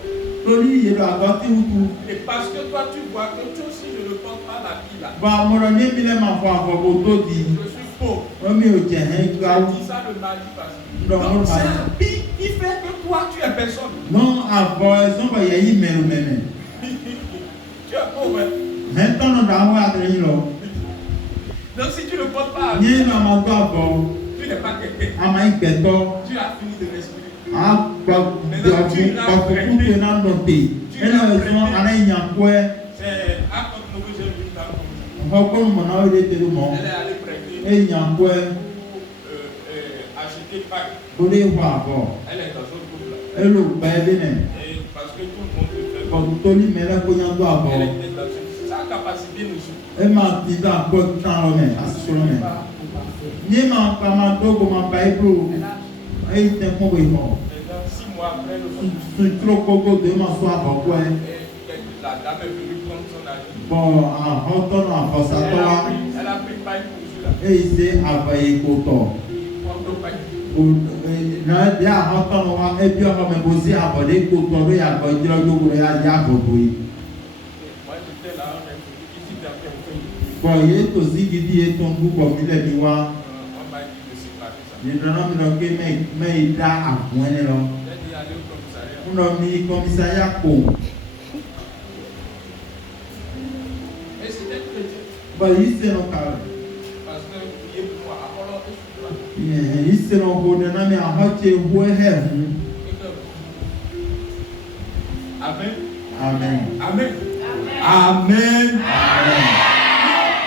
Toli ye do agoti utu. Et parce que toi tu vois que toi aussi ne le portes pas la vie là. Ba mo ro ni mi le ma fo afo ko to di. Je suis pauvre. O mi o je hen Je gba. dis ça le mardi passé. Non, Donc non, c'est non. un pire qui fait que toi tu es personne. Non avo ezon ba ye yi mero meme. Tu es pauvre. Maintenant no da wa adre lo. Donc si tu ne portes pas, Ni na ma do abo. tu n'es pas quelqu'un. Ama igbeto. Tu as fini de respirer. A gba do ku na no te. Ena ezon ana nyan kwe. C'est à cause de j'ai vu ta femme. Ho ko mo na o de te mo. Elle est allée prêter E nyan kwe pour acheter Pâques. ko le wa abo. Elle est dans son couple là. Elo ba bi ne. Et parce que tout le monde le fait. Ko toli mele ko nyan do abo. Elle était dans sa capacité nous suit. E ma ti da ko tan lo me asiso lo me. Ni ma pa ma do ko ma ba ibro. E te ko bo imo. Maintenant, 6 mois après, le Su tro ko go de ma so abo ko e. la dame est venue prendre son avis. Bon, a ho to na fo sa to wa. Elle a pris paille pour celui-là. E se abaye ko to. Prendre paille. Na de a ho to no wa e bi o me bo si abode ko to ro ya go jiro yo wo ya ya bo bo yi. Moi, j'étais là, on est venu ici d'après le pays. Bon, ye to zigidi e to ngu ko mi le mi wa. On m'a dit de séparer ça. Ni do no mi do ke me da agun ene lo. J'ai dit aller au commissariat. Uno mi komisaria ko. Et c'était chrétien. Ba yi se no ka. Parce que il est pour moi. Alors, est-ce que Yi se no ho de na mi a ho che ho he hu. Amen. Amen. Amen. Amen.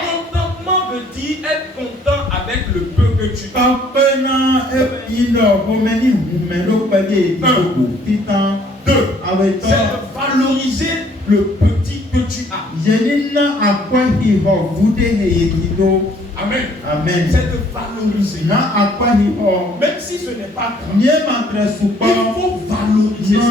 Le contentement veut dire être content avec le peu que tu as. Kapena e ino ho meni hu me lo pe de ko titan. Deux, Avec c'est de valoriser le petit que tu as. Yenina akwa hi ho vude he yetido. Amen. Amen. C'est de valoriser. Na akwa hi ho. Même si ce n'est pas grand, Nie mantre supa. il faut valoriser ça.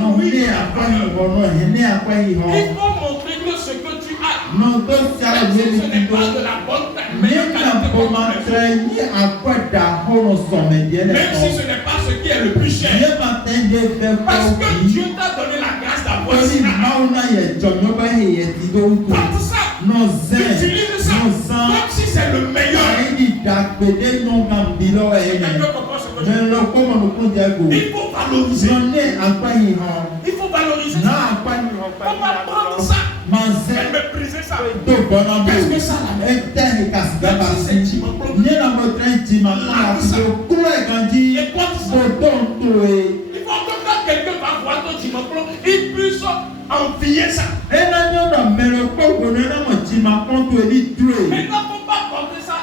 Non he no ne akwa hi ho no he ne akwa hi ho. Il faut montrer que ce que tu as, No to sa même le si ce n'est pas de yetido. la bonne Nie meilleure na qualité po comme mantre le ni akwa da ho no so me die le. même si ce n'est pas ce qui est le plus cher. Nie mantre de be Parce ko que bi. Dieu t'a donné la grâce d'avoir Oli ça. mauna ye jonyo ba he yetido ko. Porte ça. No zen. Utilise ça. No san. Comme si c'est le meilleur. Ayi dàgbèdè nyɔnga bilo eye. Quelqu'un comprend ce que je Mais dis? le comment nous compte ego. Il faut valoriser. Nɔne akpayi hã. Il faut valoriser Na ça. akpayi hã. On va prendre ça. et Manzɛ mépriser ça. to bɔnna mo. Qu'est-ce que ça la met? Ete yi kasi Même gaba si c'est si. Timopro. Nye na mo tẹ jima kala ti o kúrò ìgànjí. Et porte ça. Bòtò ń tó e. Il faut que quand quelqu'un va voir ton Timopro, il puisse envier ça. Ena nyɔnu mɛlɛ kpɔkpɔ ne na mo jima kɔntò e ni dúró e. Maintenant, il ne faut pas porter ça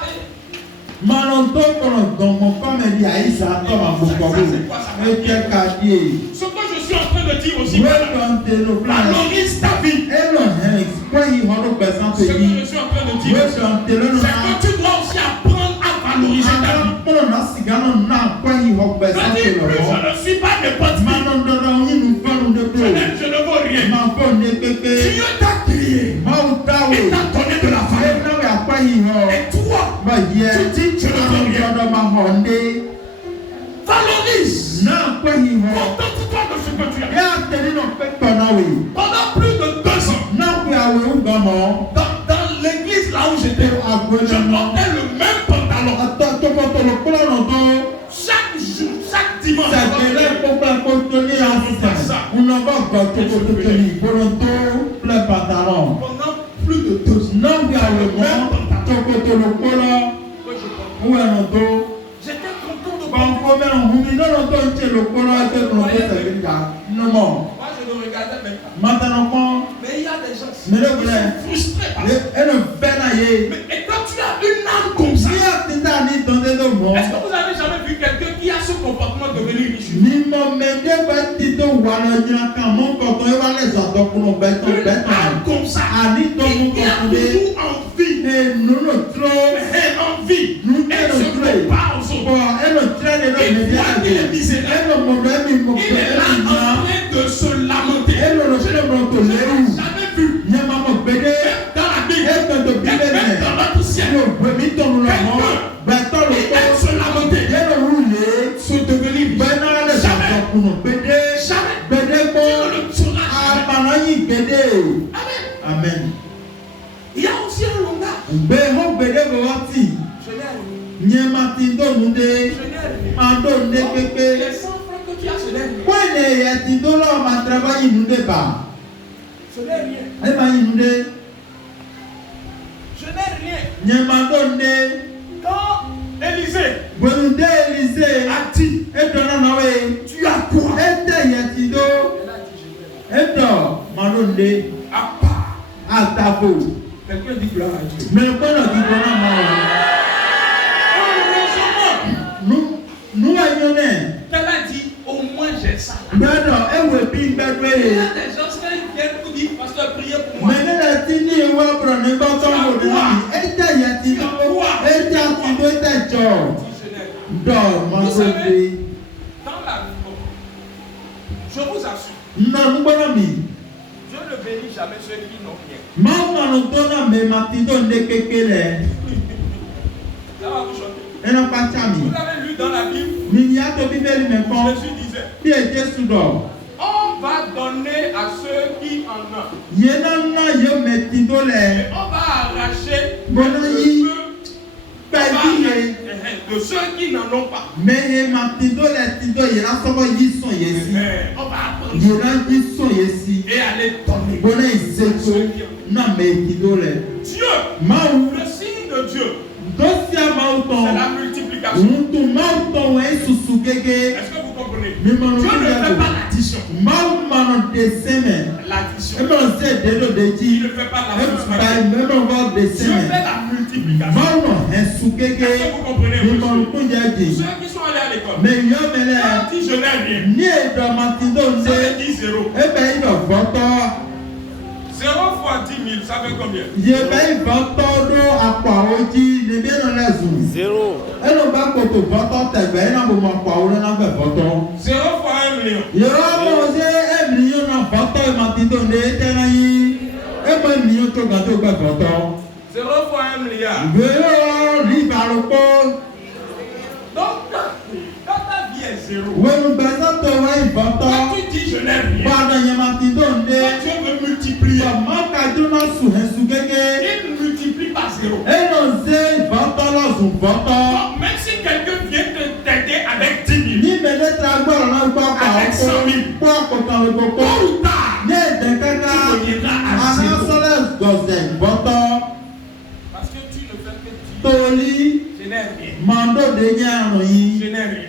Malonto kono dans mon comme dit Aïssa comme un beaucoup. Et quel quartier. Ce que je suis en train de dire aussi, valorise ta vie. Ce que je suis en train de dire, c'est que tu dois aussi apprendre à valoriser ta vie. Plus je ne suis pas n'importe qui. Je ne vaux rien. Dieu t'a créé. Il t'a donné de la valeur. Et toi, tu dis je ne vaux rien. Valorise. Contente-toi de ce que tu as. Pendant plus de 2 ans, dans l'église là où j'étais, je portais le même pantalon. Chaque jour, chaque dimanche. Pendant plus de 2 ans. J'étais content de voir. Moi, je ne regardais même pas. Mais il y a des gens qui sont frustrés par ça. Et quand tu as une âme comme ça, est-ce que vous avez jamais vu quelqu'un qui a ce comportement de devenir riche? Une âme comme ça, il a toujours envie. Elle se compare aux autres. Il voit qu'il est misérable. Il est là en train de se lamenter. Je n'ai jamais vu. Même dans la Bible, même dans notre ciel, quelqu'un se lamenter, se devenir riche. Jamais. Tu ne le sauras jamais. Amen. Il y a aussi un langage. Les 100 francs que tu as, ce n'est rien. Je n'ai rien. Quand Élisée a dit, tu as quoi? À part. Quelqu'un dit gloire à Dieu. Mais heureusement, nous voyons. Elle a dit, au moins j'ai ça. Il y a des gens qui viennent pour dire, pasteur, priez pour moi. Vous savez, dans la vie, je vous assure, Dieu ne bénit jamais ceux qui n'ont rien. Ça va vous choquer. Vous avez lu dans la Bible, Jésus disait, on va donner à ceux qui en ont. Et on va arracher de ceux qui n'en ont pas. On va apprendre et aller donner. Dieu, le signe de Dieu, c'est la multiplication. Est-ce que vous comprenez? Dieu ne fait pas l'addition. L'addition. Il ne fait pas la Dieu fait la multiplication. Est-ce que vous comprenez? Ceux qui sont allés à l'école, quand dit je n'ai rien, ça veut dire 0. 0 fois 10 000, ça fait combien? 0. 0 fois 1 million. 0 fois 1 milliard. Donc, quand ta vie est 0, quand tu dis je n'ai rien, quand Dieu veut multiplier, il multiplie par 0. Donc, même si quelqu'un vient t'aider avec 10 000, avec 100 000, tôt ou tard, tu reviendras à 0. Parce que tu ne fais que dire je n'ai rien. Je n'ai rien.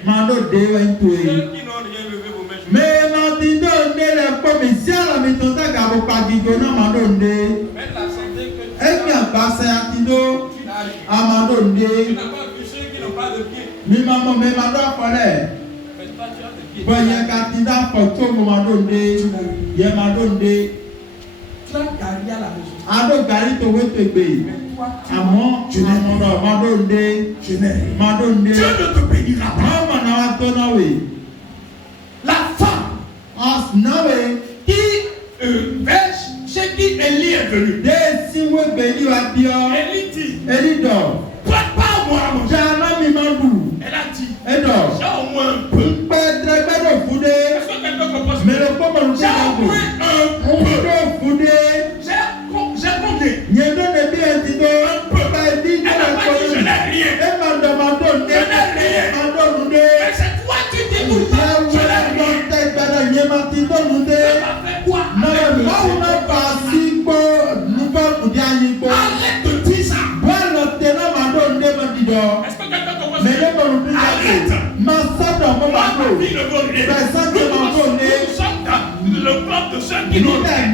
Ceux qui n'ont rien, levez vos mains. Même la santé que tu n'as pas vu ceux Mi maman, mais ma doigt collait. Bon, il y a un candidat pour tout le monde donné. Il y a ma donné. Tu as gagné à la maison. Ah, donc, Gary, tu veux te payer. Ah, moi, je n'ai pas donné. Je n'ai rien. Ma donné. Dieu ne te bénira pas. Ah, mon avantage, oui. La femme Ah, non, oui. qui chez qui Élie est venu. Dès si vous béni à Dieu, Élie dit, Élie dort. prépare-moi à manger. J'ai un ami mandou. Elle a dit, Elle dort. j'ai au moins un peu. Très bien de foudé. Est-ce que quelqu'un comprend ce Mais que le pauvre nous j'ai au moins un on peu. peut foudé. J'ai combien? Il y a donné bien un petit peu. Pas dit Elle n'a pas dit, je n'ai rien. Elle m'a demandé. Je n'ai rien. Mais c'est toi qui dis tout le temps, je n'ai rien. Elle m'a fait quoi? Arrête de dire ça. Est-ce que quelqu'un comprend ce que arrête. Ma vie ne vaut rien. Nous sommes dans le club de ceux qui n'ont rien.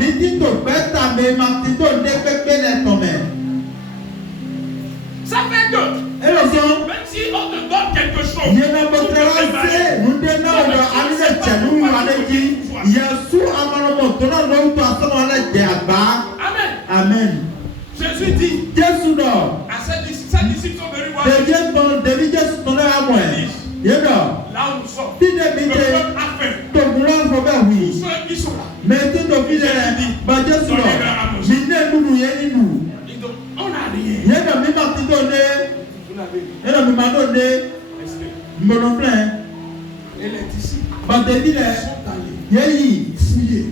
Ça fait que même si on te donne quelque chose, Amen. Jésus dit à ses disciples sont venus voir là où nous sommes. Le peuple a faim. Tous ceux qui sont là, on n'a rien. Vous n'avez rien. Et les disciples sont allés fouiller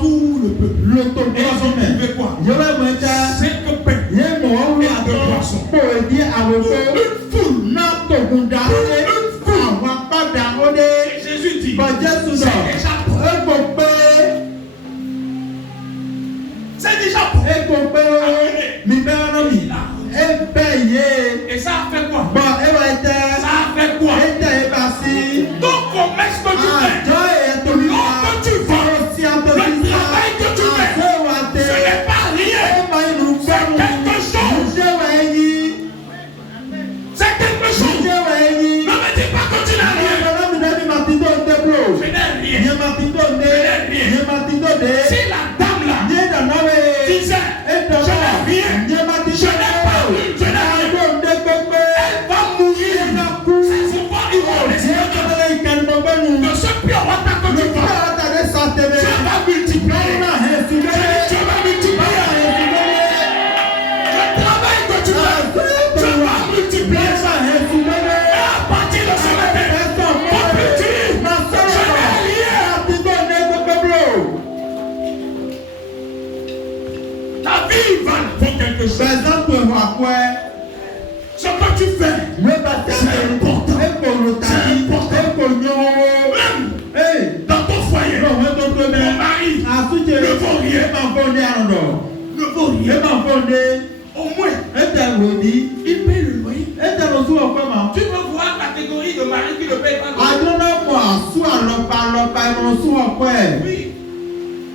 tout le peuple. Et ils ont trouvé quoi? 5 pains et 2 poissons. Une foule. Et Jésus dit, c'est déjà pour. Et ça a fait quoi? Ça a fait quoi? Donc comment est-ce que tu fais? Lorsque tu vends, le travail que tu fais, ce n'est pas rien. C'est quelque chose. C'est quelque chose. Ne me dis pas que tu n'as rien. Je n'ai rien. Si la dame là disait, je n'ai rien, je n'ai pas eu, je n'ai rien, elle va mourir. C'est souvent ironique. De ce pur water que tu vas, Dieu va multiplier. Dieu va multiplier. Le travail que tu fais, Dieu va multiplier ça. Et à partir de ce matin, mon petit, je n'ai rien. Ta vie va pour quelque chose. Ce que tu fais, c'est important. C'est important. Même dans ton foyer, mon mari ne vaut rien. Ne vaut rien. Au moins, il paye le loyer. Tu peux voir la catégorie de mari qui ne paye pas le loyer. Oui.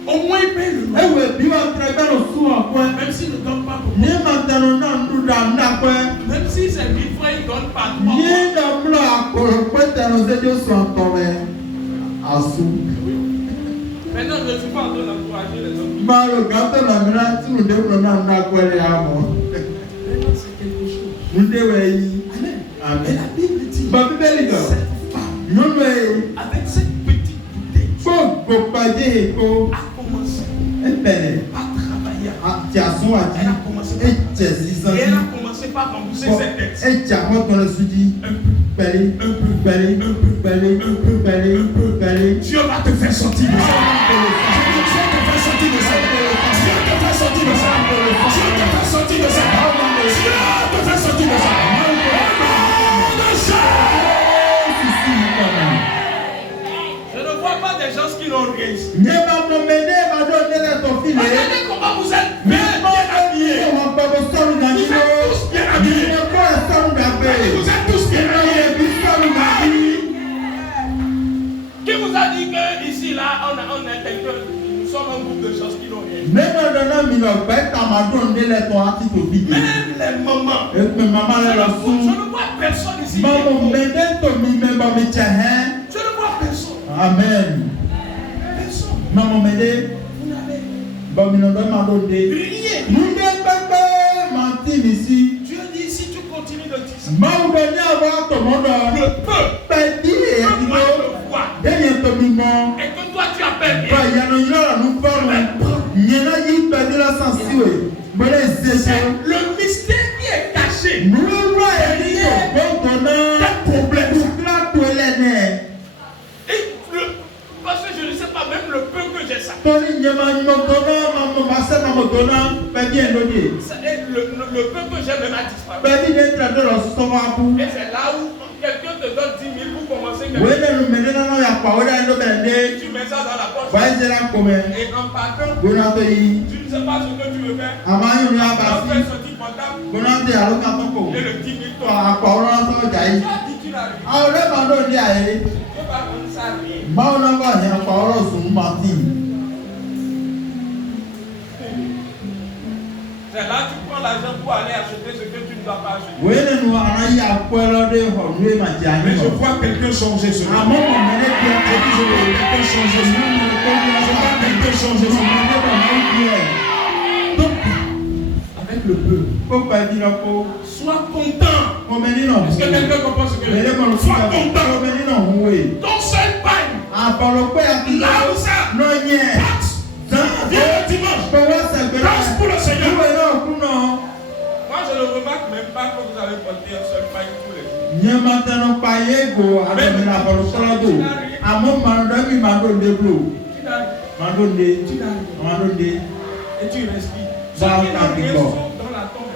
Au moins, il paye le loyer. Même s'il ne donne pas beaucoup. Même si c'est 1000 fois, il ne donne pas 3 mois. Maintenant, je ne suis pas en train d'encourager les hommes. Maintenant, c'est quelque chose. Amen. Et la Bible dit, cette femme, avec cette petite bouteille, a commencé à travailler. Elle a commencé par rembourser ses dettes. Dieu va te faire sortir de ça. Dieu te fait sortir de ça. Dieu te fait sortir de ça. Dieu te fait sortir de ça. Dieu te fait sortir de ça. Je ne vois pas des gens qui l'ont réussi. Regardez comment vous êtes bien habillés. Vous êtes tous bien habillés. Vous êtes tous bien habillés. Qui vous a dit que ici, là, on a quelqu'un de choses qui n'ont rien. Même les mamans. Je ne vois personne ici. Je ne vois personne. Amen. Personne. Maman m'aide. Vous n'avez rien. Dieu dit si tu continues de dire ça, Le peuple va le voir. Et que toi tu appelles bien. C'est le mystère qui est caché. Parce que je ne sais pas, même le peu que j'ai ça. Le peu que j'ai même a disparu. Et c'est là où quelqu'un te donne 10 000 pour commencer quelque chose. Tu mets ça dans la poche. Et en partant, tu ne sais pas ce que tu veux faire. Tu fais ce petit portable. Et le 10 000 tombe. Tu as dit tu n'as rien. Tu vas rendre ça rien. C'est là que tu prends l'argent pour aller acheter ce que tu ne dois pas acheter. Mais je vois quelqu'un changer ce matin. Je vois quelqu'un changer ce matin. Je vois quelqu'un changer ce matin. Donc, avec le peu, sois content. Est-ce que quelqu'un comprend ce que je veux dire? Sois content. Ton seul pain. Là où ça passe. Viens le dimanche. Passe pour le Seigneur. Moi, je ne remarque même pas que vous avez porté un seul pain tous les jours. Et tu respires. Ceux qui n'ont rien sont dans la tombe.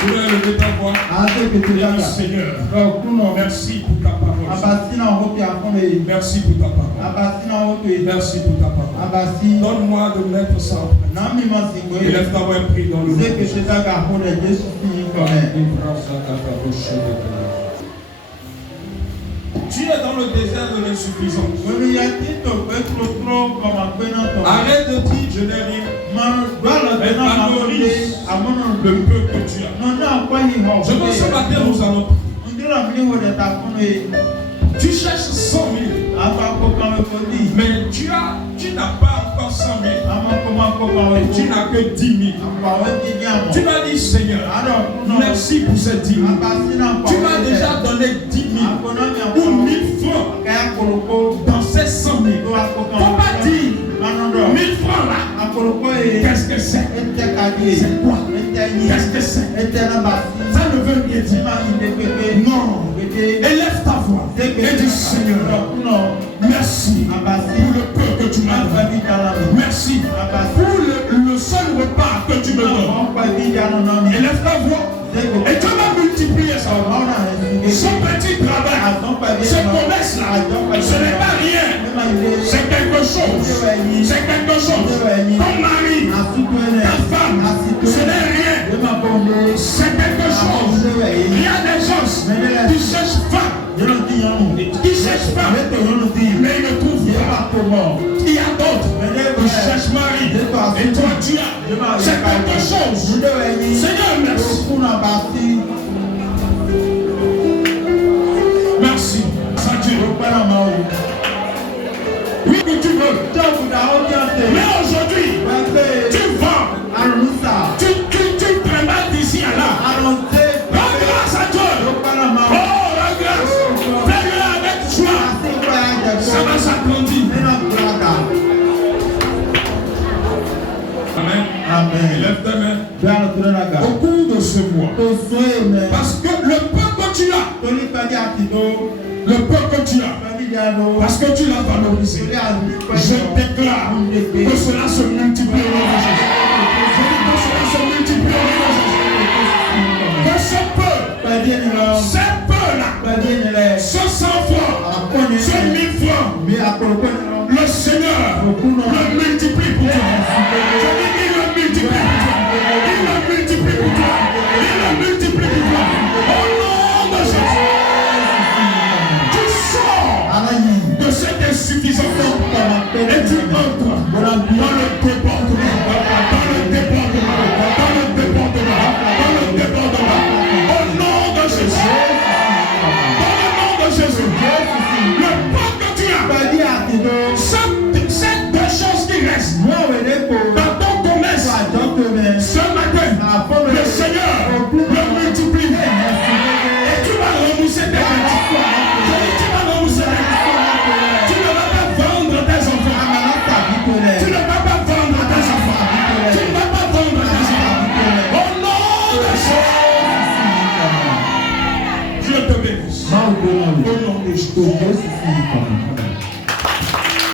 Tu vas lever ta voix. Seigneur, merci pour ta parole. Merci pour ta parole. Merci pour ta parole. Donne-moi de mettre ça en pratique. Élève ta voix et prie dans le nom de Jésus. Tu es dans le désert de l'insuffisance. Arrête de dire je n'ai rien. Mais valorise le peu que tu as. Je veux ce matin nous allons prier. Tu cherches 100 000. Mais tu n'as pas encore 100 000. Et tu n'as que 10 000. Tu m'as dit Seigneur, merci pour cette 10 000. Tu m'as déjà donné 10 000 ou 1000 francs dans ces 100 000. Faut pas dire 1000 francs là. Qu'est-ce que c'est? C'est quoi? Qu'est-ce que c'est? Ça ne veut rien dire. Non. Élève ta voix et dis Seigneur, merci pour le peu que tu m'as donné. Merci pour le seul repas que tu me donnes. Élève ta voix et Dieu va multiplier ça. Son petit travail, ce commerce-là, ce n'est pas rien. C'est quelque chose. C'est quelque chose. Ton mari, ta femme, ce n'est rien. C'est quelque chose. Il y a des gens qui cherchent femme, qui cherchent femme, mais ils ne trouvent pas. Il y a d'autres qui cherchent mari, et toi tu as. C'est quelque chose. Seigneur, merci. Merci. Ça Dieu. Oui, que tu veux. Mais aujourd'hui, tu vends. Tu prépares d'ici à là. Rends grâce à Dieu. Oh, la grâce. Fais-le avec joie. Ça va s'agrandir. Amen. Amen. Lève ta main. Au cours de ce mois. Parce que le peu que tu as. Le peu que tu as. Parce que tu l'as valorisé. Je déclare que cela se multiplie. Que ce peu, ces peu-là, ce 100 francs, ce 1000 francs, le Seigneur le multiplie.